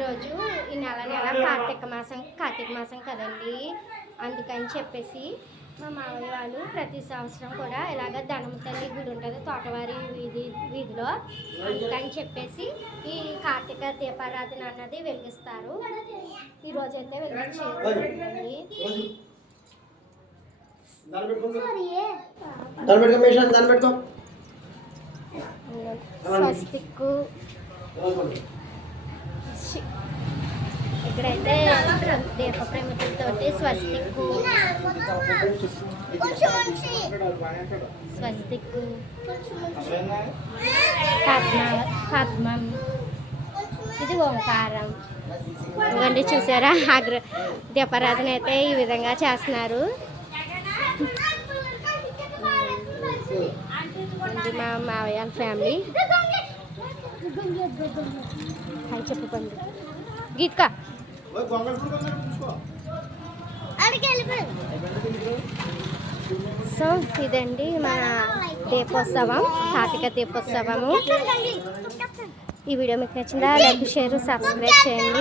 ఈరోజు ఈ నెల కార్తీక మాసం కదండి. అందుకని చెప్పేసి మా మామయ్య వాళ్ళు ప్రతి సంవత్సరం కూడా ఇలాగ ధనము తల్లి గుడి ఉంటుంది తోటవారి వీధిలో. అందుకని చెప్పేసి ఈ కార్తీక దీపారాధన అన్నది వెలిగిస్తారు. ఈరోజైతే వెలిగించేది స్వస్తిక్కు. ఇక్కడైతే దీప ప్రమితులతోటి స్వస్తిక్కు పద్మం, ఇది ఓంకారం. ఇవ్వండి చూసారా, దీపారాధన అయితే ఈ విధంగా చేస్తున్నారు. ఇది మా మావయ్య ఫ్యామిలీ. హాయ్ చెప్పండి గీత్కా. సో ఇదండి మన దీపోత్సవం, కార్తీక దీపోత్సవము. ఈ వీడియో మీకు నచ్చిందా? లైక్, షేర్, సబ్స్క్రైబ్ చేయండి.